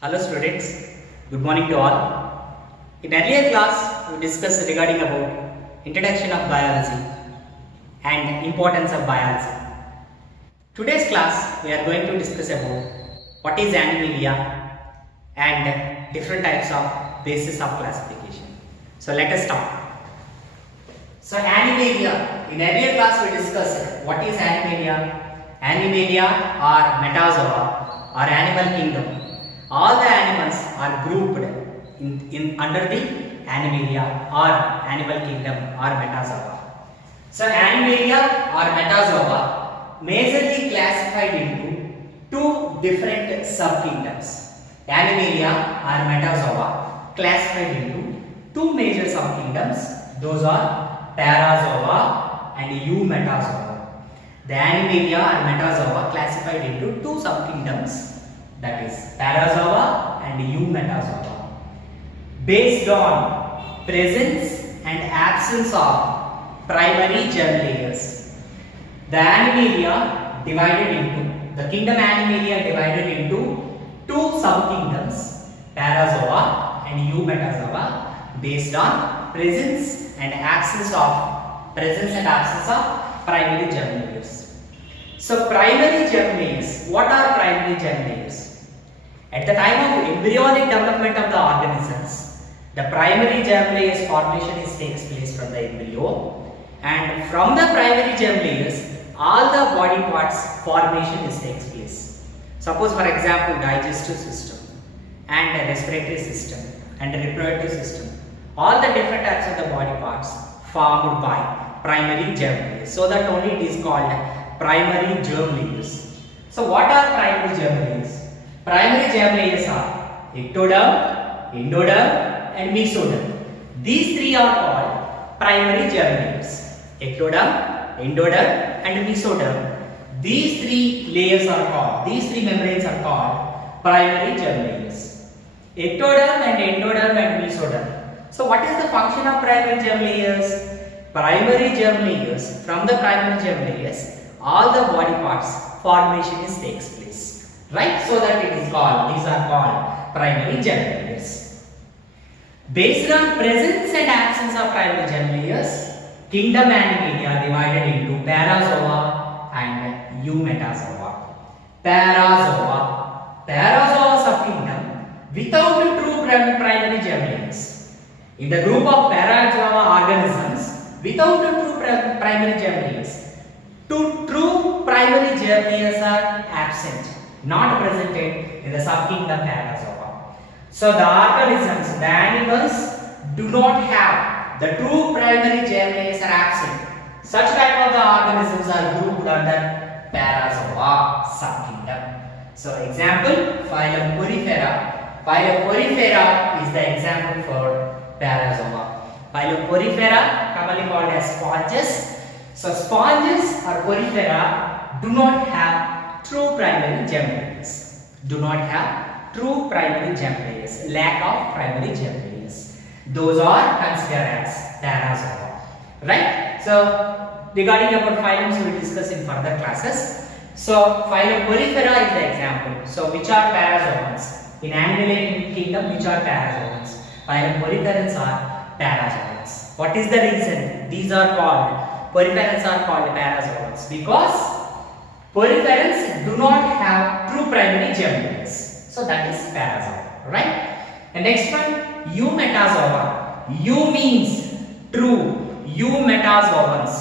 Hello students, good morning to all. In earlier class, we discussed regarding about introduction of biology and importance of biology. Today's class, we are going to discuss about what is animalia and different types of basis of classification. So let us start. So animalia, in earlier class we discussed what is animalia. Animalia are metazoa or animal kingdom. All the animals are grouped in under the animalia or animal kingdom or metazoa. So animalia or metazoa majorly classified into two different subkingdoms. Animalia or metazoa classified into two major subkingdoms. Those are parazoa and eumetazoa. The animalia or metazoa classified into two subkingdoms, that is parazoa and eumetazoa, based on presence and absence of primary germ layers. The animalia divided into the kingdom animalia divided into two subkingdoms, parazoa and eumetazoa, based on presence and absence of primary germ layers. So primary germ layers, what are primary germ layers? At the time of embryonic development of the organisms, the primary germ layers formation takes place from the embryo, and from the primary germ layers, all the body parts formation takes place. Suppose for example, digestive system and respiratory system and reproductive system, all the different types of the body parts formed by primary germ layers. So that only it is called primary germ layers. So what are primary germ layers? Primary germ layers are ectoderm, endoderm and mesoderm. These three are called primary germ layers. Ectoderm, endoderm and mesoderm. These three membranes are called primary germ layers. Ectoderm and endoderm and mesoderm. So what is the function of primary germ layers? Primary germ layers, from the primary germ layers, all the body parts formation takes place, right? So that these are called primary germ layers. Based on presence and absence of primary germ layers, kingdom animalia divided into parazoa and eumetazoa. Parazoa subkingdom without true primary germ layers. In the group of parazoa organisms without true primary germ layers, two true primary germ layers are absent, not presented in the subkingdom parazoa. So the organisms, the animals do not have the true primary germ layers are absent. Such type of the organisms are grouped under parazoa subkingdom. So example, phylum Porifera. Phylum Porifera is the example for parazoa. Phylum Porifera, commonly called as sponges. So sponges or porifera do not have true primary germ layers. Lack of primary germ layers. Those are considered as parazoa. Right? So regarding about phylums we will discuss in further classes. So phylum Porifera is the example. So which are parazoans? In animal kingdom, which are parazoans? Phylum Poriferans are parazoans. What is the reason? Poriferans are called parazoans because poriferans do not have true primary germ layers. So that is parazoa, right? And next one, eumetazoa. Eu means true. Eumetazoans,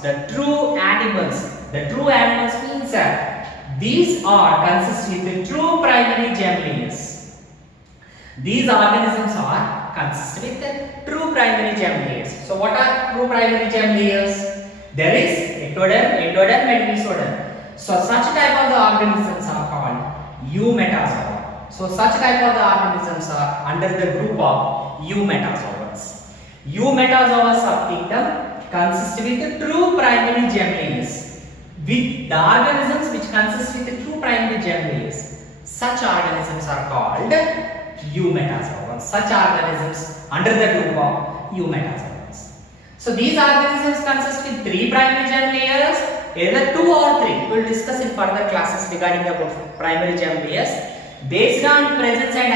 the true animals. The true animals means that these are consist with true primary germ layers. These organisms are consist with true primary germ layers. So what are true primary germ layers? There is ectoderm, endoderm and mesoderm. So such type of the organisms are called eumetazoa. So such type of the organisms are under the group of eumetazoans. Eumetazoa subkingdom consists with true primary germ layers. With the organisms which consist with true primary germ layers, such organisms are called eumetazoans. Such organisms under the group of eumetazoans. So these organisms consist with three primary germ layers either 2 or 3. We will discuss in further classes regarding about primary germ layers. Based on presence and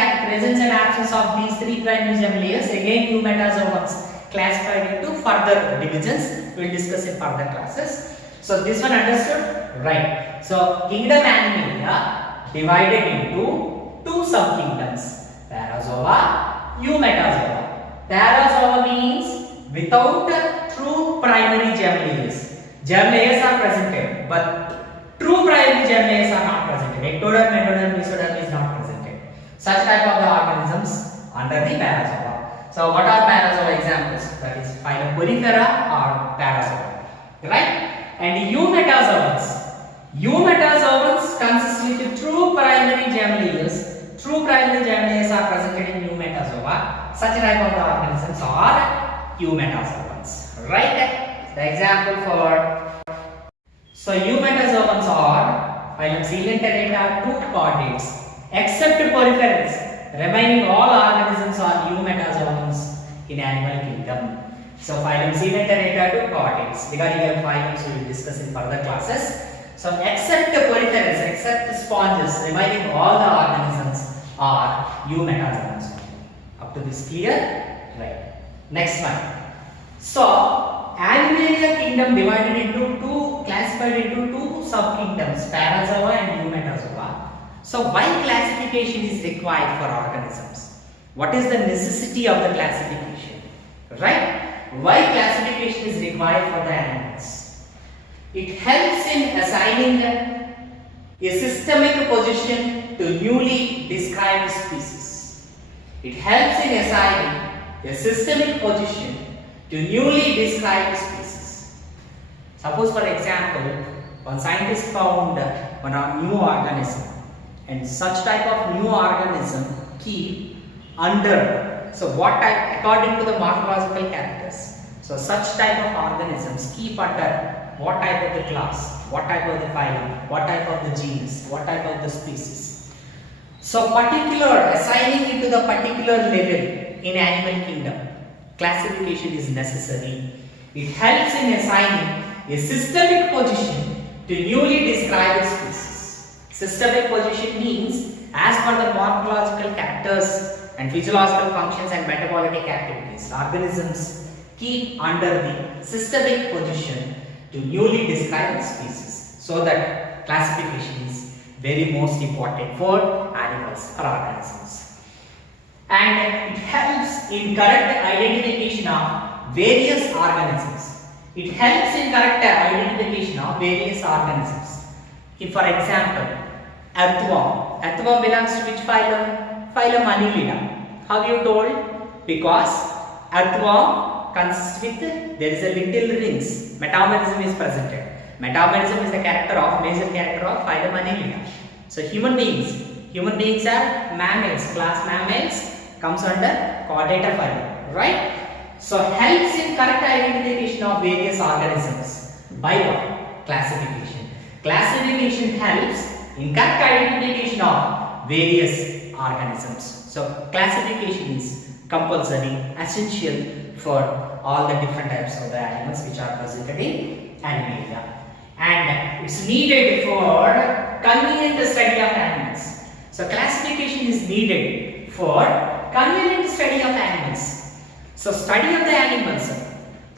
absence of these 3 primary germ layers, again new metazoans classified into further divisions. We will discuss in further classes. So this one understood? Right. So kingdom Animalia divided into 2 subkingdoms, Parazoa, Eumetazoa. Parazoa means without true primary germ layers. Germ layers are presented, but true primary germ layers are not presented. Ectoderm, endoderm, mesoderm is not presented. Such type of the organisms under the Parazoa. So what are Parazoa examples? That is phylum Porifera or Parazoa. Right? And Eumetazoans. Eumetazoans consist with true primary germ layers. True primary germ layers are presented in Eumetazoa. Such type of the organisms are Eumetazoans. Right? The example for Eumetazoans are phylum Coelenterata, 2 chordates. Except Poriferans, remaining all organisms are Eumetazoans in animal kingdom. So phylum Coelenterata, 2 chordates. Regarding the phylums we will discuss in further classes. So except Poriferans, except sponges, remaining all the organisms are Eumetazoans. Up to this clear? Right. Next one. So Animalia kingdom divided into 2, classified into 2 subkingdoms, Parazoa and Eumetazoa. So why classification is required for organisms? What is the necessity of the classification? Right? Why classification is required for the animals? It helps in assigning a systemic position to newly described species. It helps in assigning a systemic position to newly described species. Suppose for example, one scientist found one new organism, and such type of new organism keep under, so what type, according to the morphological characters, so such type of organisms keep under what type of the class, what type of the phylum, what type of the genus, what type of the species. So particular, assigning it to the particular level in animal kingdom, classification is necessary. It helps in assigning a systemic position to newly described species. Systemic position means as per the morphological characters and physiological functions and metabolic activities, organisms keep under the systemic position to newly described species. So that classification is very most important for animals or organisms. And it helps in correct identification of various organisms. It helps in correct identification of various organisms. If for example, earthworm. Earthworm belongs to which phylum? Phylum Annelida. How you told? Because earthworm consists with, there is a little rings. Metamerism is presented. Metamerism is the character of, major character of phylum Annelida. So human beings are mammals, class mammals comes under chordata phylum, right? So helps in correct identification of various organisms by what? Classification. Classification helps in correct identification of various organisms. So classification is compulsory, essential for all the different types of the animals which are presented in Animalia. And it's needed for convenient study of animals. So classification is needed for convenient study of animals. So study of the animals.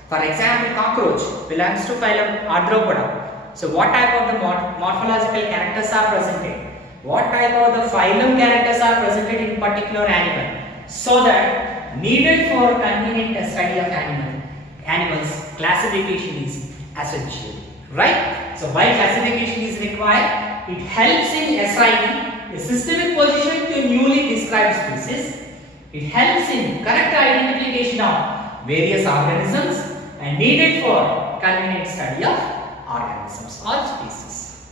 For example, cockroach belongs to phylum Arthropoda. So what type of the morphological characters are presented? What type of the phylum characters are presented in particular animal? So that needed for convenient study of animals, classification is essential. Right? So why classification is required? It helps in assigning a systemic position to newly described species. It helps in correct identification of various organisms and needed for convenient study of organisms or species.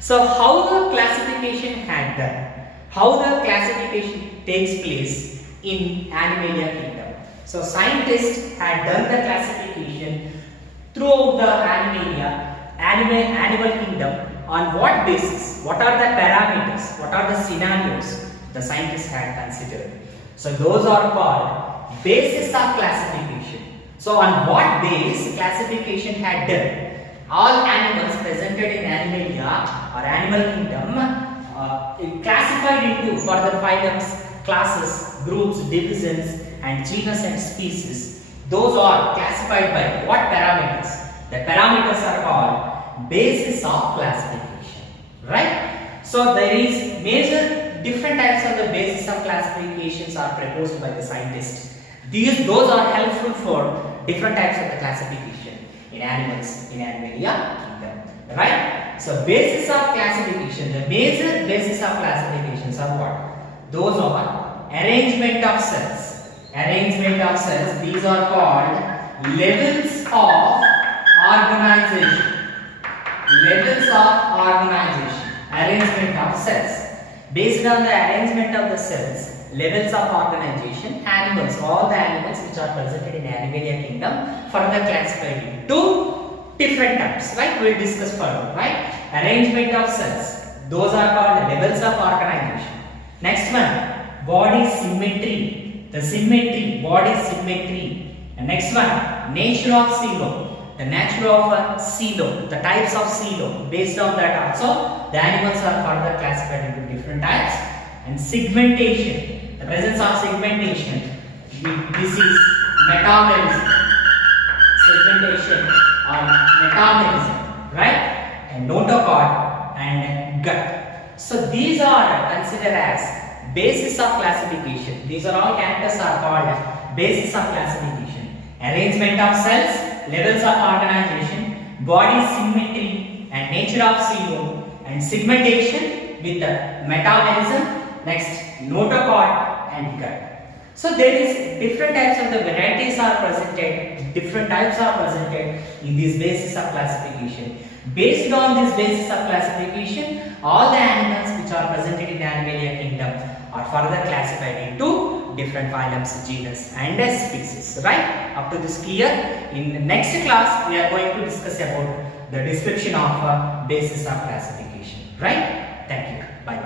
So how the classification had done? How the classification takes place in Animalia kingdom? So scientists had done the classification throughout the animal kingdom. On what basis? What are the parameters? What are the scenarios the scientists had considered? So those are called basis of classification. So on what base classification had done? all animals presented in Animalia or animal kingdom classified into further phylums, classes, groups, divisions and genus and species. Those are classified by what parameters? The parameters are called basis of classification, right? So there is major different types of the basis of classifications are proposed by the scientists. Those are helpful for different types of the classification in animals in Animalia kingdom, right? So basis of classification, the major basis of classifications are what? Those are arrangement of cells. Arrangement of cells, these are called levels of organization. Levels of organization, arrangement of cells. Based on the arrangement of the cells, levels of organization, animals, all the animals which are presented in Animalia kingdom further classified into different types, right? We will discuss further, right? Arrangement of cells, those are called levels of organization. Next one, body symmetry, the symmetry, body symmetry. And next one, nature of coelom, the nature of a coelom, the types of coelom. Based on that also, the animals are further classified into different types. And segmentation, the presence of segmentation, this is metabolism. Segmentation or metabolism, right? And notochord and gut. So these are considered as basis of classification. These are all characters are called basis of classification. Arrangement of cells, levels of organization, body symmetry and nature of coelom, and segmentation with the metabolism. Next, notochord and gut. So there is different types of the varieties are presented, different types are presented in this basis of classification. Based on this basis of classification, all the animals which are presented in the Animalia kingdom are further classified into different phylums, genus and species, right? Up to this clear? In the next class, we are going to discuss about the description of basis of classification, right? Thank you. Bye.